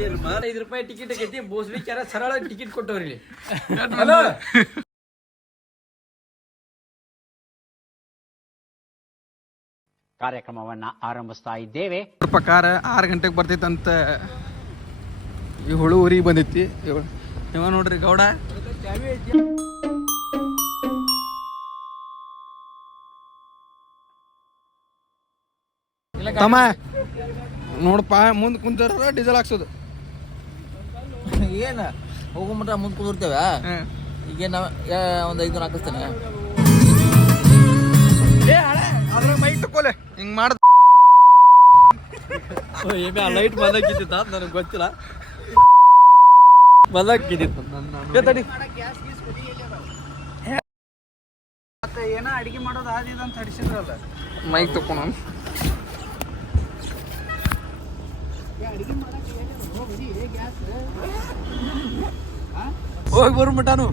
₹5 ticket ಆಗೈತಿ. ಬೋಸ್ಬೇಕಾರ ಸರಳ ticket ಕೊಟ್ಟವ್ರಿ. Hello ಕಾರ್ಯಕ್ರಮವನ್ನ ಆರಂಭಿಸ್ತಾ ಇದ್ದೇವೆ. ಪ್ರಕಾರ 6 ಗಂಟೆಗೆ ಬರ್ತೈತಂತ ಈ ಹುಳು ಊರಿಗೆ ಬಂದೈತಿ. ಇವ ನೋಡ್ರಿ ಗೌಡ ತಮ್ಮ ನೋಡಪ್ಪ, ಮುಂದೆ ಕುಂತಾರ ಡೀಸೆಲ್ ಹಾಕ್ಸೋದು. ಏನ ಹೋಗೋ ಮಟ್ಟ ಮುಂದೆ ಕುದುರ್ತೇವೆ. ಈಗೇನ ಒಂದು 5 ಹಾಕಿಸ್ತೇನೆ. ಅದ್ರ ಮೈಕ್ ತಕೋಲೆ ಹಿಂಗ್ ಮಾಡ. ಲೈಟ್ ಬಂದಾಕಿದ್ದ ನನಗೆ ಗೊತ್ತಿಲ್ಲ. ಬಂದಾಕಿದ್ದಿತ್ತು ಏನ ಅಡಿಗೆ ಮಾಡೋದು ಆದಿದ ಅಂತ ಹಡಿಸಿದ್ರಲ್ಲ. ಮೈಕ್ ತಕೊಂಡು ಹೋಗಿ ಬರ್ಮಟಾನು.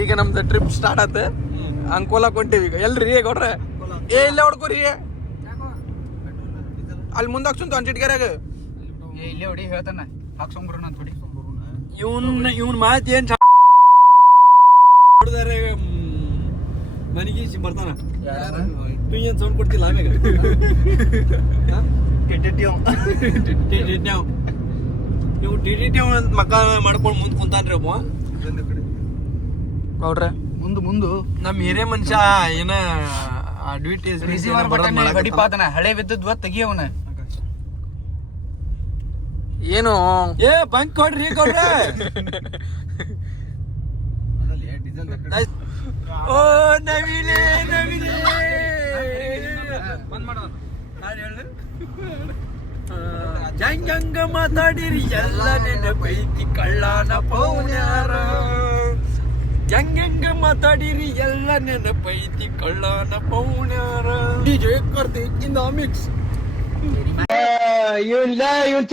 ಈಗ ನಮ್ದು ಟ್ರಿಪ್ ಸ್ಟಾರ್ಟ್ ಆತ. ಅಂಕೋಲಾಕ್ ಹೊಂಟೇವಿ ಈಗ. ಎಲ್ರಿ ಗೌಡ್ರೆ? ಇಲ್ಲೇ ಹೊಡ್ಕೋರಿ. ಅಲ್ಲಿ ಮುಂದೆ ಹಾಕ್ಸಂತ ಅಂಚಿಟ್ಗೆರೆಗ ಇಲ್ಲೇ ಹೊಡಿ ಹೇಳ್ತಾನ. ಹಾಕ್ಸೊಂಬರೋಣ ಅಂತ ಹೊಡಿ. ಇವನ್ ಮಾತು ಏನ್ ಹೊಡ್ದಾರೆ ಮನೆಗೆ ಬರ್ತಾನ. ಏನ್ ಸೌಂಡ್ ಕೊಡ್ತಿಲ್ಲ ಆಮ್ಯಾಗ. ನೀವು ಟಿಟಿ ಅಂತ ಮಕ್ಕ ಮಾಡ್ಕೊಂಡು ಮುಂದೆ ಕುಂತಾನ್ರಿ ಒಬ್ಬ ಗೌಡ್ರೆ. ಮುಂದು ನಮ್ ಹಿರೇ ಮನುಷ್ಯ ಏನ ಅಡ್ವರ್ಟೈಸ್ ಬಡಿಪಾತನ ಹಳೆ ವಿದ್ಯುತ್ ತೆಗಿಯವನ ಏನು ಬಂಕ್ ಕೊಡ್ರಿ ಗೌಡ್ರೆ. ಓ ನವಿಲೆ ನವಿಲೆ ಜಂಗಂಗ ಮಾತಾಡಿರಿ ಎಲ್ಲ ನೆನಪೈತಿ ಕಳ್ಳನ ಪೌನ್ಯಾರ. ಹೆಂಗ ಮಾತಾಡಿರಿ ಎಲ್ಲ ನೆನಪೈತಿ ಕಳ್ಳನ ಪೌನ್ಯಾರ. ಡಿಜೆ ಕರ್ತಿಂದ ಮಿಕ್ಸ್ ಇವನ್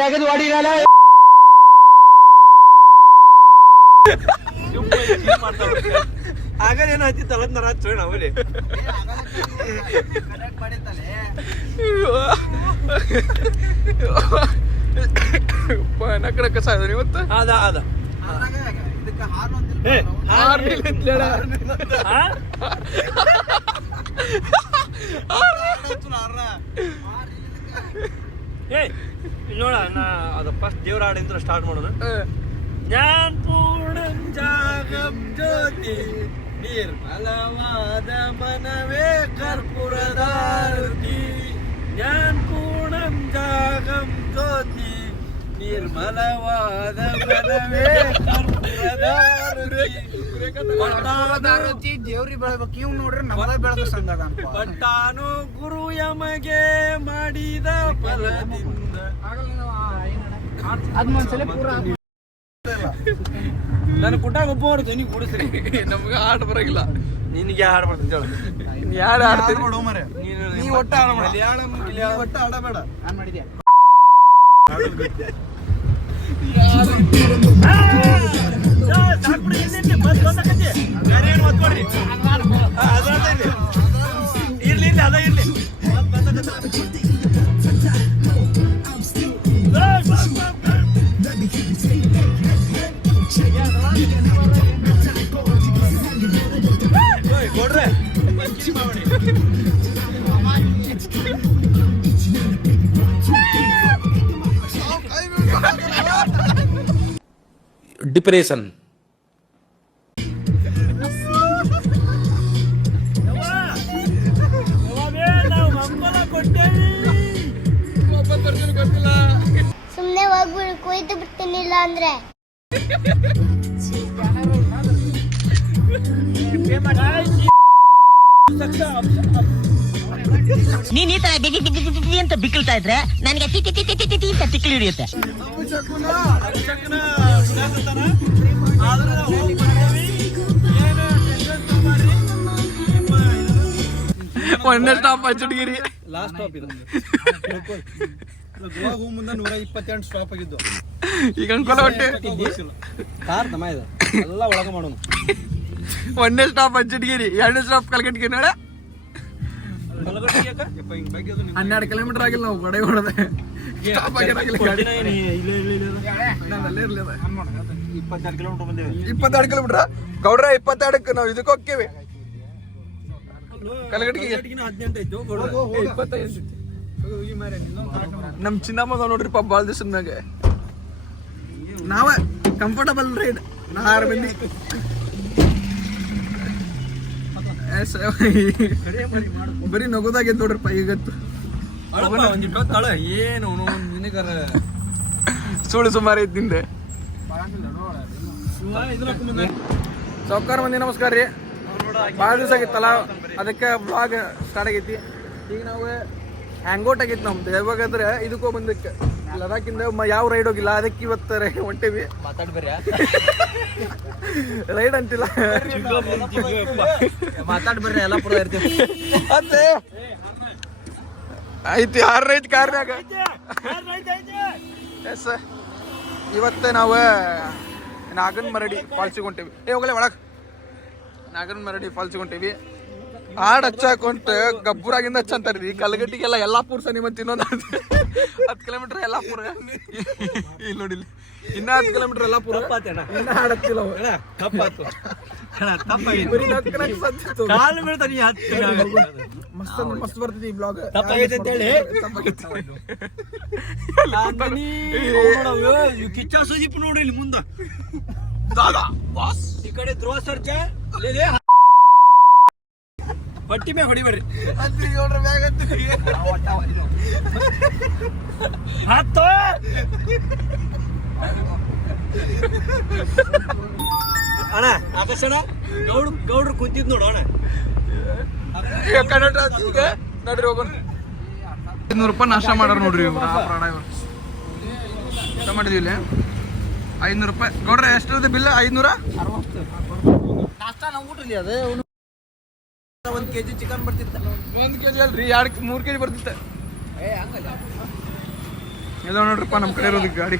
ತೆಗೆದು ಹೊಡಿರಲ್ಲ. ಆಗ ಏನಾಯ್ತಿ ತಲದ್ನರ ಚೋಣ ಅವಲಿ ನಕ್ಕಡಕ್ಕ ಸಾಯ್ದ ಇವತ್ತು. ಅದ ಅದ ನೋಡ ನಾ ಅದು ಫಸ್ಟ್ ದೇವ್ರ ಹಾಡಿಂದ ಸ್ಟಾರ್ಟ್ ಮಾಡೋದು. ಜ್ಞಾನ ಪೂರ್ಣಂ ಜಾಗಂ ಜ್ಯೋತಿ ನಿರ್ಮಲವಾದ ಮನವೇ ಕರ್ಪೂರದಾರುತಿ. ಜ್ಞಾನ ಪೂರ್ಣಂ ಜಾಗಂ ಜ್ಯೋತಿ ನಿರ್ಮಲವಾದ ಮನವೇ ಕರ್ಪೂರದಾರುತಿ. ದೇವ್ರಿ ಬೆಳಬೇಕು. ಇವ್ ನೋಡ್ರಿ ನಮ್ಮದ ಬೆಳಕ ಸಂದಾಗ ಪಟ್ಟಾನು ಗುರು ಯಮಗೆ ಮಾಡಿದ ಫಲದಿಂದ. ಅದೊಂದ್ಸಲ ಪೂರ ನನ್ನ ಕುಟ್ಟಾಗ ಒಬ್ಬರು ಧ್ವನಿ ಕೂಡಿಸ್ರಿ. ನಮ್ಗೆ ಹಾಡು ಬರಂಗಿಲ್ಲ. ನಿನಗೆ ಹಾಡು ಬರ್ತದೆ ಹೇಳು. ಯಾರು ಆಡ್ತೀರಿ? ನೀ ಒಟ್ಟ ಹಾಡ ಒಟ್ಟ ಆಡಬೇಡ. ನಾನು ಮಾಡಿದ್ಯಾ ಇರ್ಲಿ ಅದ ಇರ್ಲಿ. ಕೊಡ್ರೆ ಡಿಪ್ರೆಷನ್. ಸುಮ್ಮನೆ ಹೋಗ್ಬಿಡು, ಕೊಯ್ದು ಬಿಡ್ತೀನಿಲ್ಲ ಅಂದ್ರೆ. ನೀನ್ ಈ ತರ ಬಿಗಿ ಅಂತ ಬಿಕ್ಕಳ್ತಾ ಇದ್ರೆ ನನಗೆ ತಿಕ್ಕಲಿ ಹಿಡಿಯುತ್ತೆ. ಒಂದೇ ಸ್ಟಾಪ್ ಅಚ್ಚುಟಗಿರಿ. ಲಾಸ್ಟ್ ಸ್ಟಾಪ್ ಇದು. ಗೋವಾ ಹೋಗ್ ಮುಂದೆ 128 ಸ್ಟಾಪ್ ಆಗಿದ್ದು. ಈಗ ಅಂಕೋಲ ಹೊಟ್ಟೆ ಕಾರ್ ತಮ್ಮ ಇದು ಎಲ್ಲ ಒಳಗ ಮಾಡೋಣ. ಒಂದೇ ಸ್ಟಾಪ್ ಅಚ್ಚುಟಗಿರಿ, 2 ಸ್ಟಾಪ್ ಕಲ್ಗಟ್ಟಿಗೆ ನೋಡ. 12 ಕಿಲೋಮೀಟರ್ ಆಗಿಲ್ಲ ನಾವು ಗಡೆ ಹೊಡೆದೆ. ಸ್ಟಾಪ್ ಆಗಿಲ್ಲ ಗಾಡಿ. ಅಲ್ಲೇ ಇರ್ಲಿ ಅದ 22 ಕಿಲೋಮೀಟರ್ ಬಂದೇವೆ. 22 ಕಿಲೋಮೀಟ್ರ ಗೌಡ್ರ 22ಕ್ಕೆ ನಾವು ಇದಕ್ಕೆ ಹೋಗ್ತೇವೆ ಕಲಗಟ್ಟಿಗೆ 18 ಐತು 25 ನಮ್ ಚಿನ್ನಮ್ಮ ನೋಡ್ರಿಪ್ಪ ಭಾಳ ದಿವಸದ ಮ್ಯಾಗ ನಾವ ಕಂಫರ್ಟಬಲ್ ರೈಡ್ 6 ಮಂದಿ ಬರೀ ನಗೋದಾಗೈತೆ ನೋಡ್ರಪ್ಪ ಈಗತ್ತು ಏನು ನಿನಗರ ಸುಳ್ಳು ಸುಮಾರು ಐತಿ ನಿಂದೆ ಸಾವ್ಕಾರ ಮಂದಿ ನಮಸ್ಕಾರ ರೀ ಭಾಳ ದಿವಸ ಆಗಿತ್ತಲ್ಲ ಅದಕ್ಕೆ ಬ್ಲಾಗ್ ಸ್ಟಾರ್ಟ್ ಆಗೈತಿ ಈಗ ನಾವು ಹ್ಯಾಂಗ್ಔಟ್ ಆಗೈತಿ ನಮ್ದು ಯಾವಾಗಂದ್ರೆ ಇದಕ್ಕೋ ಬಂದಕ್ಕೆ ಲದಾಖಿಂದ ಯಾವ ರೈಡ್ ಹೋಗಿಲ್ಲ ಅದಕ್ಕೆ ಇವತ್ತು ಹೊಂಟೇವಿ ರೈಡ್ ಅಂತಿಲ್ಲ ಮಾತಾಡ್ಬರ್ರಿ ಎಲ್ಲ ಪುರ ಇರ್ತೀವಿ ಮತ್ತೆ ಐತಿ 6 ರೈಟ್ ಕಾರ್ನಾಗ ಎಸ್ ಇವತ್ತು ನಾವು ನಾಗನ್ ಮರಡಿ ಫಾಲ್ಸಿಗೆ ಹೊಂಟೇವಿ ಹೋಗಲೇ ಒಳಗೆ ನಾಗನ್ ಮರಡಿ ಫಾಲ್ಸಿಗೆ ಹೊಂಟೇವಿ ಹಾಡು ಹಚ್ಚಾಕೊಂತ ಗಬ್ಬೂರಾಗಿಂದ ಹಚ್ಚ ಅಂತಾರ್ರಿ ಕಲ್ಗಟ್ಟಿಗೆಲ್ಲ ಯಲ್ಲಾಪುರ ಸನಿ ಮತ್ತೆ ಇನ್ನೊಂದು 10 ಕಿಲೋಮೀಟರ್ ಯಲ್ಲಾಪುರ ಇಲ್ಲಿ ನೋಡಿಲ್ಲ ಇನ್ನ 10 ಕಿಲೋಮೀಟರ್ ಯಲ್ಲಾಪುರ ಇನ್ನ ಹಾಡು ಹಚ್ಚಿಲ್ಲ ಮಸ್ತ್ ಬರ್ತೈತಿ ಈ ಬ್ಲಾಗ್ ಕಿಚ್ಚ ಸುದೀಪ್ ನೋಡ್ರಿ ಇಲ್ಲಿ ಮುಂದ ಈ ಕಡೆ ಧ್ರುವ ಸರ್ಜ ಪಟ್ಟಿ ಮ್ಯಾಗ ಹೊಡಿಬೇಡ್ರಿ ಅಣ್ಣ ಆಕಾಶ ಗೌಡ್ರು ಕುಂತಿದ್ ನೋಡು ಅಣ್ಣ ನೋಡ್ರಿ ಹೋಗೋಣ 500 ರೂಪಾಯಿ ನಾಷ್ಟ ಮಾಡ್ಯಾರ ನೋಡ್ರಿ ಪ್ರಾಣ ಊಟ ಮಾಡಿದ್ವಿ ಇಲ್ಲಿ 500 ರೂಪಾಯಿ ಗೌಡ್ರ ಎಷ್ಟಿರುತ್ತೆ ಬಿಲ್ 560 ನಾಷ್ಟ ನಾವು ಊಟ್ರಿ ಅದು 1 kg ಚಿಕನ್ ಬರ್ತಿತ್ತ 1 kg ಅಲ್ರಿ 3 kg ಬರ್ತಿತ್ತ ಇದು ನೋಡ್ರಪ್ಪ ನಮ್ಮ ಕಡೆ ಇರೋದಕ್ಕೆ ಗಾಡಿ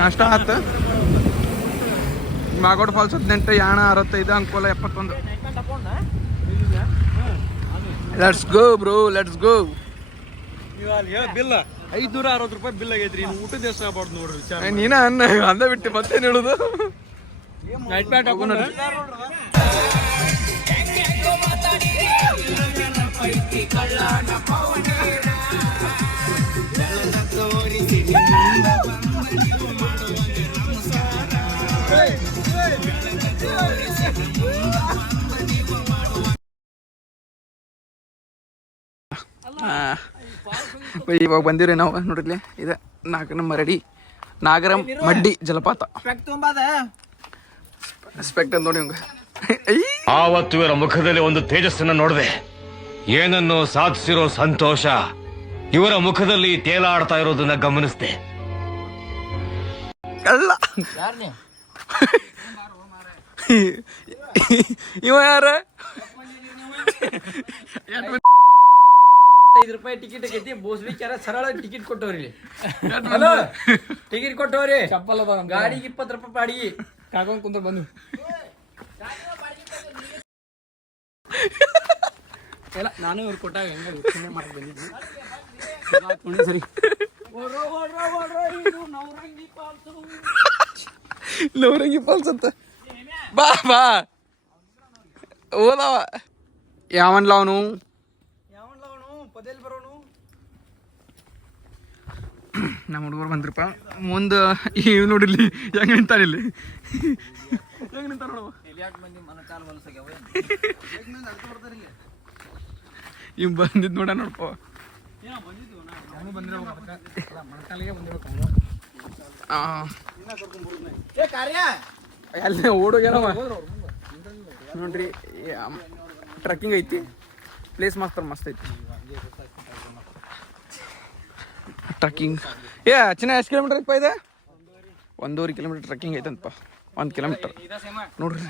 ನಾಷ್ಟ ಆತ Magod falls 18 Yana 65 Ankola 71 let's go bro let's go bill 560 ರೂಪಾಯಿ ಬಿಲ್ ಆಗೈತ್ರಿ ಊಟದ ಎಷ್ಟು ಆಗ್ಬಾರ್ದು ನೋಡ್ರಿ ನೀನ ಅಂದ ಬಿಟ್ಟು ಮತ್ತೇನು ಹೇಳುದು ನೈಟ್ ಪ್ಯಾಟ್ ಹಾಕೊಂಡು ಇವಾಗ ಬಂದಿವ್ರಿ ನಾವು ನೋಡ್ರಿ ಇದೆ ನಾಗರ ಮಡ್ಡಿ ಜಲಪಾತ ಸ್ಪೆಕ್ಟ್ ಅಂತ ನೋಡಿ ಆವತ್ತು ಇವರ ಮುಖದಲ್ಲಿ ಒಂದು ತೇಜಸ್ಸನ್ನ ನೋಡಿದೆ ಏನನ್ನು ಸಾಧಿಸಿರೋ ಸಂತೋಷ ಇವರ ಮುಖದಲ್ಲಿ ತೇಲಾಡ್ತಾ ಇರೋದನ್ನ ಗಮನಿಸಿದೆ ಅಲ್ಲ ಇವ ಯಾರ 5 ರೂಪಾಯಿ ಟಿಕೆಟ್ ಆಗೈತಿ ಬೋಸ್ ವಿಚಾರ ಸರಳ ಟಿಕೆಟ್ ಕೊಟ್ಟವ್ರಿ ಟಿಕೆಟ್ ಕೊಟ್ಟವ್ರಿ ಚಪ್ಪಲ್ ಗಾಡಿಗೆ 20 ರೂಪಾಯಿ ಬಾಡಿಗೆ ಕಾಕೊಂಡ್ ಕುಂತ ಬಂದು ಇಲ್ಲ ನಾನು ಇವ್ರು ಕೊಟ್ಟಾಗ ಹೆಂಗ ಮಾಡಿ ಬಂದಿದ್ವಿ ಸರಿ ನವರಂಗಿ ಫಾಲ್ಸ್ ಅಂತ ಬಾ ಬಾ ಓದವ ಯಾವನ್ಲ ಅವನು ಪದೇಲ್ ಬರೋನು ನಮ್ಮ ಹುಡುಗರು ಬಂದ್ರಪ್ಪ ಮುಂದೆ ಇವ್ ನೋಡಿರ್ಲಿ ಹೆಂಗ ನಿಂತಾರ ಇಲ್ಲಿ ಹೆಂಗ ನಿಂತಾರ ನೋಡುವ ಇವ್ ಬಂದಿದ್ ನೋಡ ನೋಡ್ಕೋ ಅಲ್ಲಿ ಓಡೋಗ್ಯಾನವ ನೋಡ್ರಿ ಟ್ರಕ್ಕಿಂಗ್ ಐತಿ ಪ್ಲೇಸ್ ಮಸ್ತ್ ಐತಿ ಟ್ರಕ್ಕಿಂಗ್ ಚಿನ್ನ ಎಷ್ಟು ಕಿಲೋಮೀಟರ್ ಐತಪ್ಪ ಇದೆ 1.5 ಕಿಲೋಮೀಟರ್ ಟ್ರಕ್ಕಿಂಗ್ ಐತಂತಪ್ಪ 1 ಕಿಲೋಮೀಟರ್ ನೋಡ್ರಿ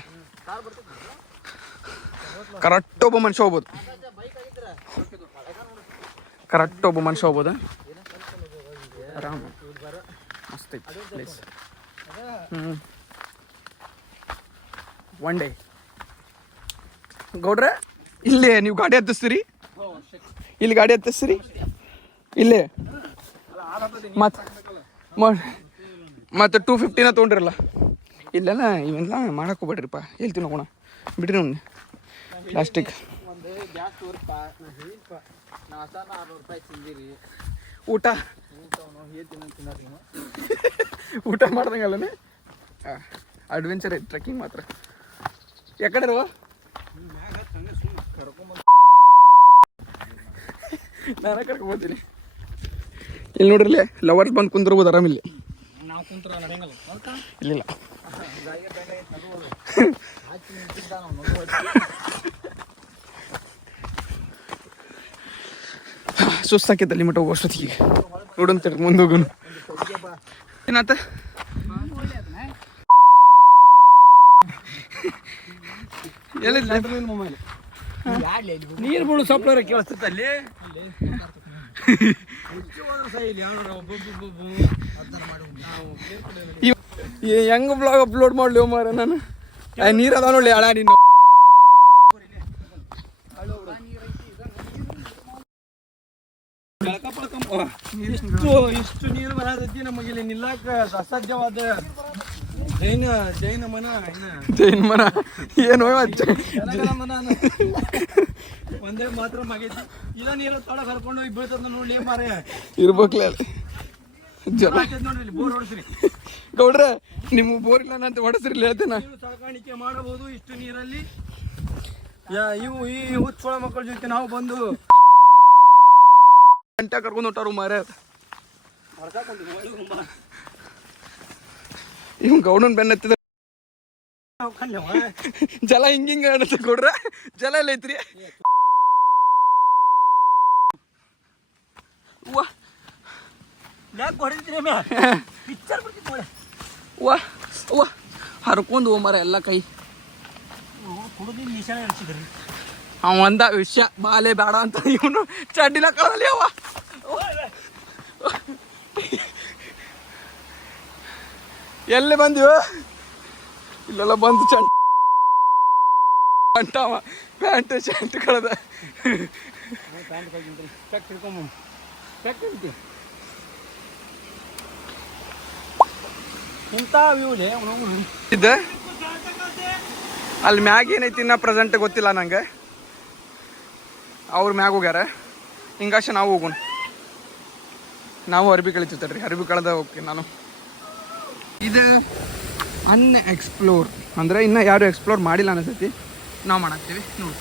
ಕರೆಕ್ಟ್ ಒಬ್ಬ ಮನುಷ್ಯ ಹೋಗ್ಬೋದು ಆರಾಮ ಮಸ್ತ್ ಐತಿ ಪ್ಲೇಸ್ ಒನ್ ಡೇ ಗೌಡ್ರೆ ಇಲ್ಲೇ ನೀವು ಗಾಡಿ ಹತ್ತಿಸ್ತೀರಿ ಇಲ್ಲೇ ಮತ್ತೆ ಮತ್ತು 250 ತೊಗೊಂಡ್ರಲ್ಲ ಇಲ್ಲೆಲ್ಲ ಇವೆಲ್ಲ ಮಾಡಕ್ಕೆ ಹೋಗ್ಬೇಡ್ರಿಪ್ಪ ಹೇಳ್ತೀವಿ ನೋಡೋಣ ಬಿಡ್ರಿ ಅವ್ನು ಪ್ಲಾಸ್ಟಿಕ್ ಒಂದು ಗ್ಯಾಸ್ ತೋರಿಸ್ಪ ನಾ ಹೇಳಿಪ್ಪ ನಾಷ್ಟಾ 600 ರೂಪಾಯಿ ತಿಂದಿರಿ ಊಟ ಊಟ ಮಾಡ್ದಂಗಲ್ಲೇ ಅಡ್ವೆಂಚರ್ ಟ್ರೆಕ್ಕಿಂಗ್ ಮಾತ್ರ ಯಾಕಡೆ ನಾನು ಕರ್ಕೊಂಡ್ಬರ್ತೀನಿ ಇಲ್ಲಿ ನೋಡ್ರಿ ಲವರ್ಸ್ ಬಂದು ಕುಂದಿರ್ಬೋದು ಆರಾಮಿಲ್ಲಿ ನಾವು ಕುಂತ್ರ ನಡೆಯಂಗಲ್ಲ ಇಲ್ಲಿಲ್ಲ ಸುಸ್ತಾಕೈತೆ ಅಲ್ಲಿ ಮಟ್ಟ ಹೋಗೋಷ್ಟೊತ್ತಿಗೆ ನೋಡಂತ ಮುಂದೆ ಹೋಗೋನು ಏನಾತ ಎಲ್ಲಿಲ್ಲ ನೀರು ಬಿಡು ಸಪ್ಲರ್ ಕೇಳಿಸ್ತೈತೆ ಅಲ್ಲಿ ಹೆಂಗ ಬ್ಲಾಗ್ ಅಪ್ಲೋಡ್ ಮಾಡ್ಲಿ ಮಾರ ನಾನು ನೀರು ಅದ ನೋಡಿ ಅಳ ನೀನು ಇಷ್ಟು ನೀರು ಬರತೈತಿ ನಮಗೆ ಇಲ್ಲಿ ನಿಲ್ಲಾಕ ಅಸಾಧ್ಯವಾದ ಜೈನ ಮನ ಏನು ಮನ ಒಂದೇ ಮಾತ್ರ ಮಗೈತಿ ಇಲ್ಲ ನೀರು ತೊಳ ಕರ್ಕೊಂಡು ಹೋಗಿ ಬೀಳ್ತದ ನೋಡ್ಲಿ ಮಾರ ಇರ್ಬೇಕ್ಲೆ ಅಲ್ಲಿ ಜನ ನೋಡ್ರಿ ಬೋರ್ ಹೊಡಿಸ್ರಿ ಗೌಡ್ರೆ ನಿಮ್ಮ ಬೋರ್ ಇಲ್ಲ ಅಂತ ಹೊಡೆಸ್ರಿ ಹೇಳ್ತೇನ ಸಾಕಾಣಿಕೆ ಮಾಡಬಹುದು ಇಷ್ಟು ನೀರಲ್ಲಿ ಇವು ಈ ಹುಚ್ಚೊಳ ಮಕ್ಕಳ ಜೊತೆ ನಾವು ಬಂದು ಗಂಟೆ ಕರ್ಕೊಂಡು ಹೊಂಟಾರು ಮಾರ ಇವ್ ಗೌಡನ್ ಬೆನ್ನತ್ತಿದ ಜಲ ಹಿಂಗಿಂಗ ಅನತ್ತ ಕೊಡ್ರ ಜಲ ಎಲ್ಲ ಐತ್ರಿ ವಾ ಹರ್ಕೊಂಡು ಮರ ಎಲ್ಲ ಕೈ ಅವ ಒಂದ ವಿಷಯ ಬಾಲೆ ಬೇಡ ಅಂತ ಇವನು ಚಡ್ಡಿನ ಕಳಲಿ ಅವ ಎಲ್ಲಿ ಬಂದಿವ ಇಲ್ಲೆಲ್ಲ ಬಂದು ಅಂಟವ ಪ್ಯಾಂಟ್ ಶರ್ಟ್ ಕಳೆದ ಇದ್ದ ಅಲ್ಲಿ ಮ್ಯಾಗ ಏನೈತಿ ಇನ್ನ ಪ್ರೆಸೆಂಟ್ ಗೊತ್ತಿಲ್ಲ ನಂಗೆ ಅವ್ರ ಮ್ಯಾಗ ಹೋಗ್ಯಾರ ಹಿಂಗಾಶ ನಾವು ಹೋಗೋಣ ನಾವು ಅರ್ಬಿ ಕಳಿತಿರ್ತಾರ್ರಿ ಅರ್ಬಿ ಕಳೆದ ಹೋಗ್ತೀನಿ ನಾನು ಇದು ಅನ್ಎಕ್ಸ್ಪ್ಲೋರ್ ಅಂದರೆ ಇನ್ನೂ ಯಾರು ಎಕ್ಸ್ಪ್ಲೋರ್ ಮಾಡಿಲ್ಲ ಅನಿಸ್ತೈತಿ ನಾವು ಮಾಡಾಕ್ತೀವಿ ನೋಡಿ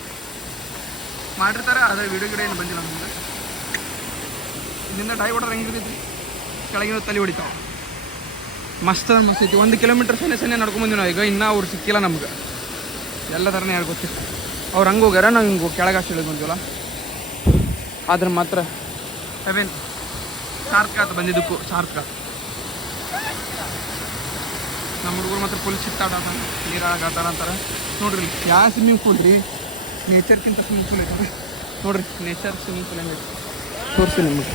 ಮಾಡಿರ್ತಾರೆ ಆದರೆ ವಿಡಿಯೋ ಗಿಡ ಏನು ಬಂದಿಲ್ಲ ನಮ್ಗೆ ಇದರಿಂದ ಡೈ ಹೊಡೋರು ಹೆಂಗಿರ್ತೈತಿ ಕೆಳಗಿನ ತಲೆ ಹೊಡಿತಾವೆ ಮಸ್ತ್ ಐತಿ 1 ಕಿಲೋಮೀಟರ್ ಸನ್ನೆ ನಡ್ಕೊಂಬಂದಿವಿ ನಾವು ಈಗ ಇನ್ನೂ ಅವ್ರು ಸಿಕ್ಕಿಲ್ಲ ನಮ್ಗೆ ಎಲ್ಲ ಥರನೇ ಯಾರು ಗೊತ್ತಿತ್ತು ಅವ್ರು ಹಂಗೆ ಹೋಗ್ಯಾರ ನಾವು ಹಿಂಗೆ ಕೆಳಗೆ ಅಷ್ಟು ಇಳಿದು ಬಂದಿವಲ್ಲ ಆದ್ರೆ ಮಾತ್ರ ಅವೇನು ಶಾರ್ಟ್ ಬಂದಿದ್ದಕ್ಕೂ ಶಾರ್ಟ್ ನಮ್ಮ ಹುಡುಗರು ಮಾತ್ರ ಫುಲ್ ಚಿತ್ತಾಡ ನೀರಾಗ ಆಟಾಡ ಅಂತಾರೆ ನೋಡ್ರಿ ಯಾವ ಸ್ವಿಮ್ಮಿಂಗ್ ಪೂಲ್ ರೀ ನೇಚರ್ಗಿಂತ ಸ್ವಿಮ್ಮಿಂಗ್ ಪೂಲ್ ಐತೆ ನೋಡ್ರಿ ನೇಚರ್ ಸ್ವಿಮ್ಮಿಂಗ್ ಪೂಲ್ ಹೆಂಗೈತೆ ತೋರಿಸಿ ನಿಮಗೆ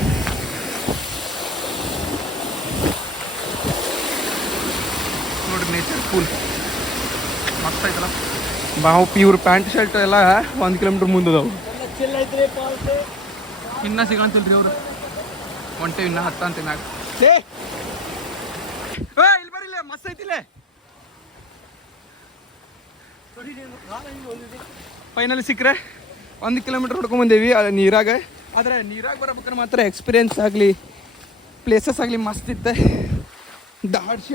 ನೋಡ್ರಿ ನೇಚರ್ ಪೂಲ್ ಮಸ್ತ್ ಐತಲ್ಲ ಬಾವು ಇವ್ರ ಪ್ಯಾಂಟ್ ಶರ್ಟ್ ಎಲ್ಲ 1 ಕಿಲೋಮೀಟ್ರ್ ಮುಂದದವು ಇನ್ನೂ ಸಿಗಂತಿಲ್ರಿ ಅವರು ಹೊಂಟೇವಿ ಇನ್ನೂ ಹತ್ತ ಅಂತ ಮ್ಯಾಗ ಇಲ್ಲಿ ಬರಿಲ್ಲ ಮಸ್ತ್ ಐತಿಲ್ಲ ಫೈನಲಿ ಸಿಕ್ಕರೆ 1 ಕಿಲೋಮೀಟ್ರ್ ಹೊಡ್ಕೊಂಬಂದೇವಿ ನೀರಾಗ ಆದರೆ ನೀರಾಗ ಬರಬೇಕಾದ್ರೆ ಮಾತ್ರ ಎಕ್ಸ್ಪೀರಿಯನ್ಸ್ ಆಗಲಿ ಪ್ಲೇಸಸ್ ಆಗಲಿ ಮಸ್ತ್ ಇತ್ತೆ ದಾಡ್ಸಿ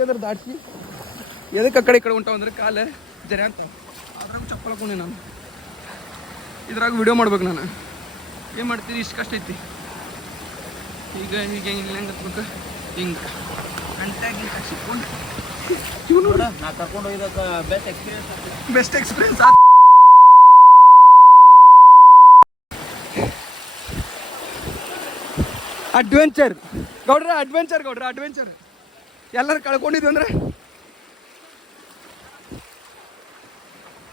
ಎದಕ್ಕೆ ಆ ಕಡೆ ಹೊಂಟಾವ ಅಂದ್ರೆ ಕಾಲು ಜರೆ ಅಂತ ಅದ್ರಾಗ ಚಪ್ಪಲ್ ಹಾಕೊಂಡೆ ನಾನು ಇದ್ರಾಗ ವಿಡಿಯೋ ಮಾಡ್ಬೇಕು ನಾನು ಏನು ಮಾಡ್ತೀರಿ ಇಷ್ಟು ಕಷ್ಟ ಐತಿ ಈಗ ಹೀಗೆ ಹೆಂಗೆ ಹತ್ಬೇಕು ಹಿಂಗೆ ಗಂಟಾಗಿ ಸಿಕ್ಕೊಂಡು ಇವ್ ನೋಡ ನಾ ಕರ್ಕೊಂಡು ಹೋಗಿದ್ದಕ್ಕೆ ಬೆಸ್ಟ್ ಎಕ್ಸ್ಪೀರಿಯನ್ಸ್ ಅಡ್ವೆಂಚರ್ ಗೌಡ್ರ ಎಲ್ಲರೂ ಕಳ್ಕೊಂಡಿದ್ವಿ ಅಂದ್ರೆ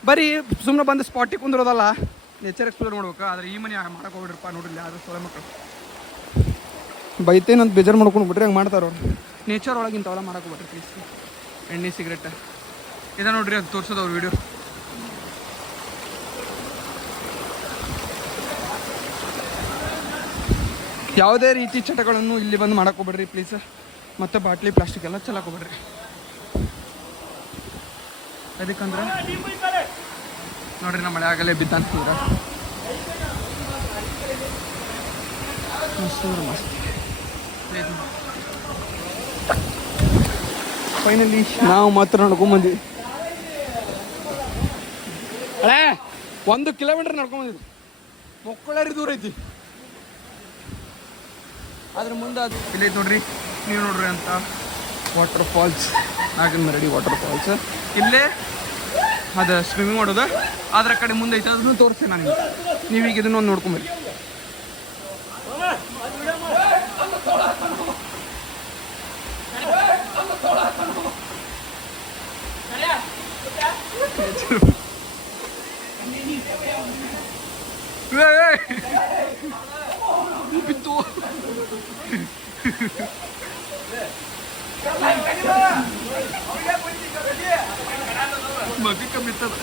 ಬರೀ ಸುಮ್ಮನೆ ಬಂದು ಸ್ಪಾಟಿಗೆ ಕುಂದಿರೋದಲ್ಲ ನೇಚರ್ ಎಕ್ಸ್ಪ್ಲೋರ್ ಮಾಡ್ಬೇಕು ಆದರೆ ಈ ಮನೆ ಮಾಡಕ್ಕೆ ಹೋಗ್ಬಿಡ್ರಪ್ಪ ನೋಡ್ರಿ ಯಾರು ಸೊಳ್ಳೆ ಮಕ್ಕಳು ಬೈತೇನಂತ ಬೇಜಾರು ಮಾಡ್ಕೊಂಡು ಬಿಟ್ರೆ ಹಂಗೆ ಮಾಡ್ತಾರ ಅವ್ರು ನೇಚರ್ ಒಳಗಿಂತವೆಲ್ಲ ಮಾಡಕ್ಕೆ ಹೋಗ್ಬಿಟ್ರಿ ಪ್ಲೀಸ್ ಎಣ್ಣೆ ಸಿಗರೇಟ್ ಇದ ನೋಡ್ರಿ ಅದು ತೋರ್ಸೋದು ಅವ್ರ ವಿಡಿಯೋ ಯಾವುದೇ ರೀತಿ ಚಟಗಳನ್ನು ಇಲ್ಲಿ ಬಂದು ಮಾಡಕ್ಕೆ ಹೋಗ್ಬಿಡ್ರಿ ಪ್ಲೀಸ್ ಮತ್ತು ಬಾಟ್ಲಿ ಪ್ಲಾಸ್ಟಿಕ್ ಎಲ್ಲ ಚೆಲ್ಲಕ್ಕೆ ಹೋಗ್ಬೇಡ್ರಿ. ಅದಕ್ಕಂದ್ರೆ ನೋಡ್ರಿ ನಮ್ಮ ಮಳೆ ಆಗಲೇ ಬಿದ್ದ ಅಂತಿದ್ರ ಮಸ್ತ್. ಫೈನಲಿ ನಾವು ಮಾತ್ರ ನಡ್ಕೊಂಬಂದ್ವಿ. 1 ಕಿಲೋಮೀಟರ್ ನಡ್ಕೊಂಬಂದಿದ್ವಿ. ಮಕ್ಕಳರಿ ದೂರ ಐತಿ. ಅದ್ರ ಮುಂದೆ ಅದು ಇಲ್ಲೈತೆ ನೋಡ್ರಿ, ನೀವು ನೋಡ್ರಿ ಅಂತ ವಾಟರ್ ಫಾಲ್ಸ್, ನಾಗನಮರಡಿ ವಾಟರ್ ಫಾಲ್ಸ್. ಇಲ್ಲೇ ಅದು ಸ್ವಿಮ್ಮಿಂಗ್ ಮಾಡೋದು. ಅದ್ರ ಕಡೆ ಮುಂದೆ ಐತೆ, ಅದನ್ನು ತೋರಿಸ್ತೀನಿ ನಾನು. ನೀವೀಗ ಇದನ್ನ ಒಂದು ನೋಡ್ಕೊಂಬರಿ. ಬಿತ್ತು ಮಗಕ್ಕೆ ಬಿತ್ತದ.